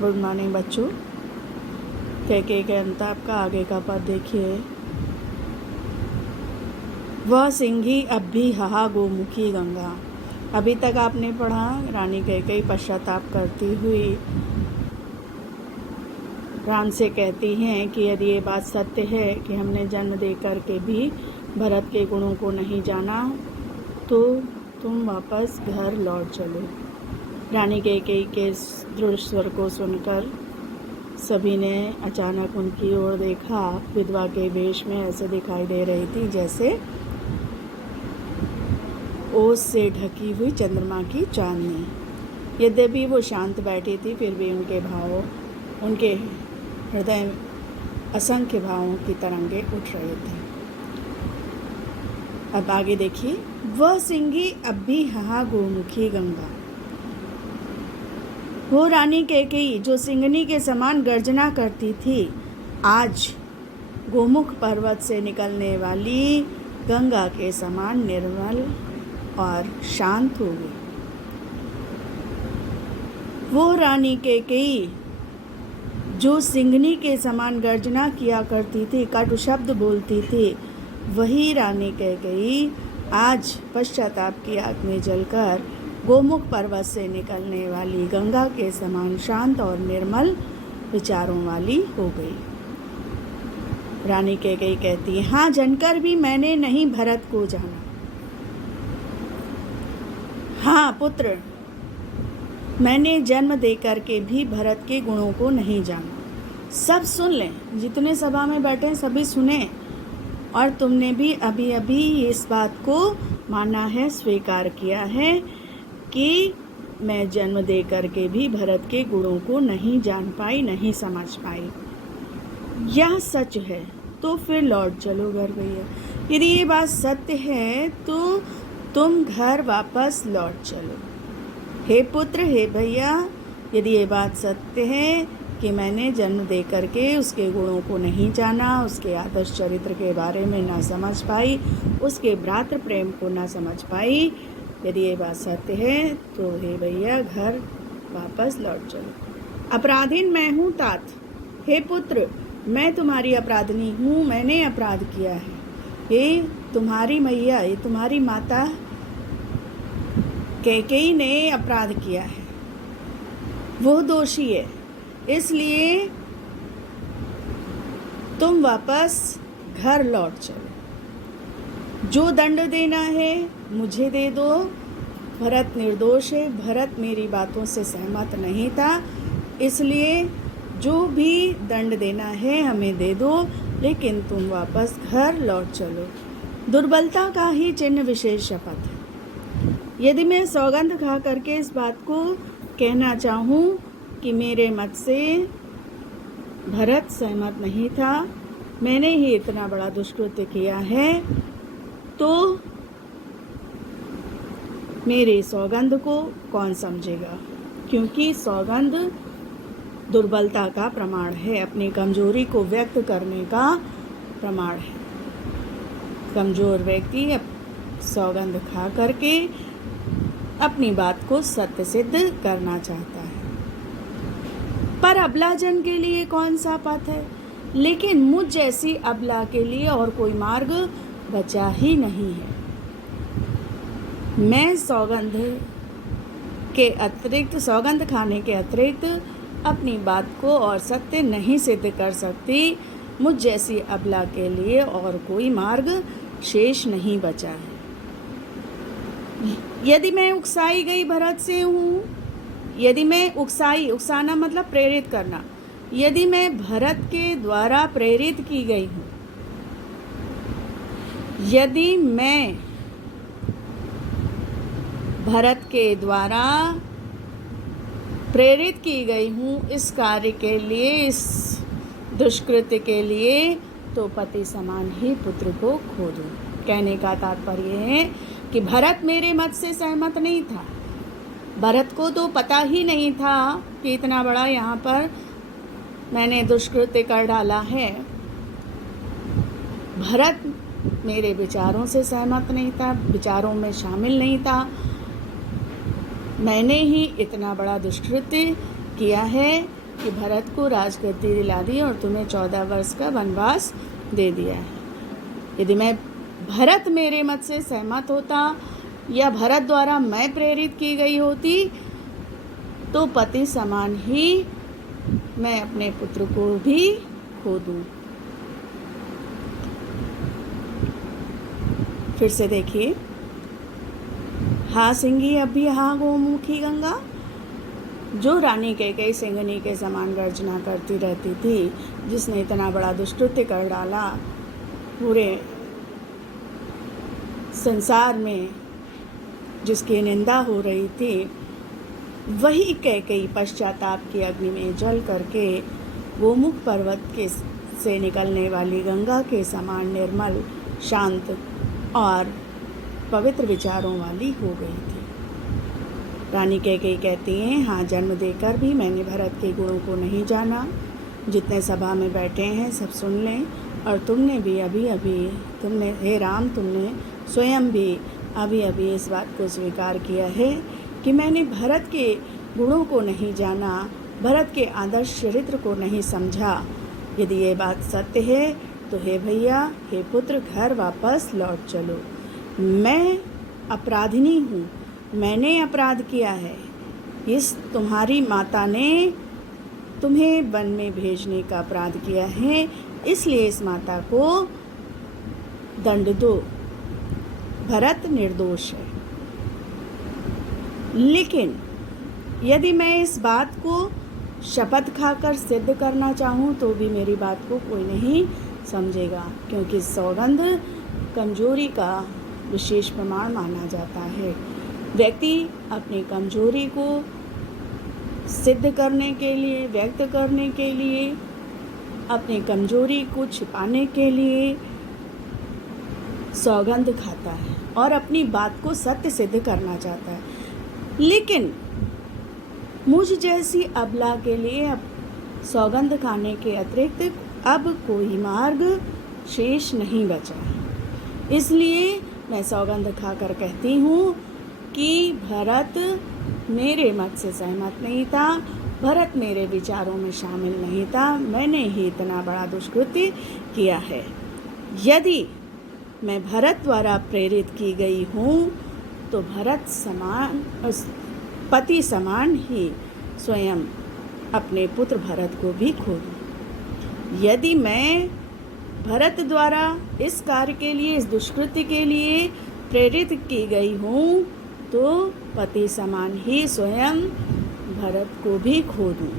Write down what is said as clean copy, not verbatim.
Good morning बच्चों। के अंत आपका आगे का पद देखिए। वह सिंही अब भी हाहा गोमुखी गंगा। अभी तक आपने पढ़ा रानी कैकेयी पश्चाताप करती हुई राम से कहती हैं कि यदि ये बात सत्य है कि हमने जन्म दे कर के भी भरत के गुणों को नहीं जाना तो तुम वापस घर लौट चलो। रानी कैकेयी के दृढ़ स्वर को सुनकर सभी ने अचानक उनकी ओर देखा। विधवा के वेश में ऐसे दिखाई दे रही थी जैसे ओस से ढकी हुई चंद्रमा की चांदनी। यद्यपि वो शांत बैठी थी फिर भी उनके हृदय असंख्य भावों की तरंगे उठ रहे थे। अब आगे देखिए। वह सिंही अब भी हाहा गोमुखी गंगा। वो रानी कैकेयी जो सिंहनी के समान गर्जना करती थी आज गोमुख पर्वत से निकलने वाली गंगा के समान निर्मल और शांत हो गई। वो रानी कैकेयी जो सिंहनी के समान गर्जना किया करती थी, कटु शब्द बोलती थी, वही रानी कैकेयी आज पश्चाताप की आग में जलकर गोमुख पर्वत से निकलने वाली गंगा के समान शांत और निर्मल विचारों वाली हो गई। रानी कैकेयी कहती है, हाँ जानकर भी मैंने नहीं भरत को जाना। हाँ पुत्र, मैंने जन्म दे करके भी भरत के गुणों को नहीं जाना। सब सुन लें, जितने सभा में बैठे सभी सुने। और तुमने भी अभी अभी इस बात को माना है, स्वीकार किया है कि मैं जन्म दे करके भी भरत के गुणों को नहीं जान पाई, नहीं समझ पाई। यह सच है तो फिर लौट चलो घर भैया। यदि ये बात सत्य है तो तुम घर वापस लौट चलो। हे पुत्र, हे भैया, यदि ये बात सत्य है कि मैंने जन्म दे करके उसके गुणों को नहीं जाना, उसके आदर्श चरित्र के बारे में ना समझ पाई, उसके भ्रातृ प्रेम को ना समझ पाई, यदि ये बात सत्य है तो हे भैया घर वापस लौट चलो। अपराधीन मैं हूँ तात। हे पुत्र, मैं तुम्हारी अपराधनी हूँ, मैंने अपराध किया है। ये तुम्हारी मैया, ये तुम्हारी माता कैकेयी ने अपराध किया है, वो दोषी है, इसलिए तुम वापस घर लौट चलो। जो दंड देना है मुझे दे दो। भरत निर्दोष है, भरत मेरी बातों से सहमत नहीं था, इसलिए जो भी दंड देना है हमें दे दो, लेकिन तुम वापस घर लौट चलो। दुर्बलता का ही चिन्ह विशेष शपथ है। यदि मैं सौगंध खा करके इस बात को कहना चाहूँ कि मेरे मत से भरत सहमत नहीं था, मैंने ही इतना बड़ा दुष्कृत्य किया है, तो मेरे सौगंध को कौन समझेगा? क्योंकि सौगंध दुर्बलता का प्रमाण है, अपनी कमजोरी को व्यक्त करने का प्रमाण है। कमजोर व्यक्ति सौगंध खा करके अपनी बात को सत्य सिद्ध करना चाहता है। पर अबला जन के लिए कौन सा पथ है? लेकिन मुझ जैसी अबला के लिए और कोई मार्ग बचा ही नहीं है। मैं सौगंध खाने के अतिरिक्त अपनी बात को और सत्य नहीं सिद्ध कर सकती। मुझ जैसी अबला के लिए और कोई मार्ग शेष नहीं बचा है। यदि मैं उकसाई गई भरत से हूँ, यदि मैं उकसाना मतलब प्रेरित करना, यदि मैं भरत के द्वारा प्रेरित की गई हूँ, यदि मैं भरत के द्वारा प्रेरित की गई हूँ इस कार्य के लिए, इस दुष्कृत्य के लिए, तो पति समान ही पुत्र को खो दूँ। कहने का तात्पर्य है कि भरत मेरे मत से सहमत नहीं था। भरत को तो पता ही नहीं था कि इतना बड़ा यहाँ पर मैंने दुष्कृत्य कर डाला है। भरत मेरे विचारों से सहमत नहीं था, विचारों में शामिल नहीं था। मैंने ही इतना बड़ा दुष्कृत्य किया है, कि भरत को राजगद्दी दिला दी और तुम्हें 14 वर्ष का वनवास दे दिया है। यदि मैं भरत मेरे मत से सहमत होता या भरत द्वारा मैं प्रेरित की गई होती तो पति समान ही मैं अपने पुत्र को भी खो दूं। फिर से देखिए, हा सिंगी अब भी हा गोमुखी गंगा, जो रानी कैकेयी सिंघनी के समान गर्जना करती रहती थी, जिसने इतना बड़ा दुष्कृत्य कर डाला पूरे संसार में, जिसकी निंदा हो रही थी, वही कैकेयी पश्चाताप की अग्नि में जल करके गोमुख पर्वत के से निकलने वाली गंगा के समान निर्मल, शांत और पवित्र विचारों वाली हो गई थी। रानी कैकेयी कहती हैं, हाँ, जन्म देकर भी मैंने भरत के गुणों को नहीं जाना। जितने सभा में बैठे हैं सब सुन लें, और तुमने भी तुमने हे राम, तुमने स्वयं भी अभी अभी इस बात को स्वीकार किया है कि मैंने भरत के गुणों को नहीं जाना, भरत के आदर्श चरित्र को नहीं समझा। यदि ये बात सत्य है तो हे भैया, हे पुत्र, घर वापस लौट चलो। मैं अपराधिनी हूँ, मैंने अपराध किया है। इस तुम्हारी माता ने तुम्हें वन में भेजने का अपराध किया है, इसलिए इस माता को दंड दो। भरत निर्दोष है। लेकिन यदि मैं इस बात को शपथ खाकर सिद्ध करना चाहूँ तो भी मेरी बात को कोई नहीं समझेगा, क्योंकि सौगंध कमजोरी का विशेष प्रमाण माना जाता है। व्यक्ति अपनी कमजोरी को सिद्ध करने के लिए, व्यक्त करने के लिए, अपनी कमजोरी को छिपाने के लिए सौगंध खाता है और अपनी बात को सत्य सिद्ध करना चाहता है। लेकिन मुझ जैसी अबला के लिए अब सौगंध खाने के अतिरिक्त अब कोई मार्ग शेष नहीं बचा। इसलिए मैं सौगंध खाकर कहती हूँ कि भरत मेरे मत से सहमत नहीं था, भरत मेरे विचारों में शामिल नहीं था, मैंने ही इतना बड़ा दुष्कृत्य किया है। यदि मैं भरत द्वारा प्रेरित की गई हूँ तो भरत समान, पति समान ही स्वयं अपने पुत्र भरत को भी खो दूँ। यदि मैं भरत द्वारा इस कार्य के लिए, इस दुष्कृत्य के लिए प्रेरित की गई हूँ तो पति समान ही स्वयं भरत को भी खो दूँ।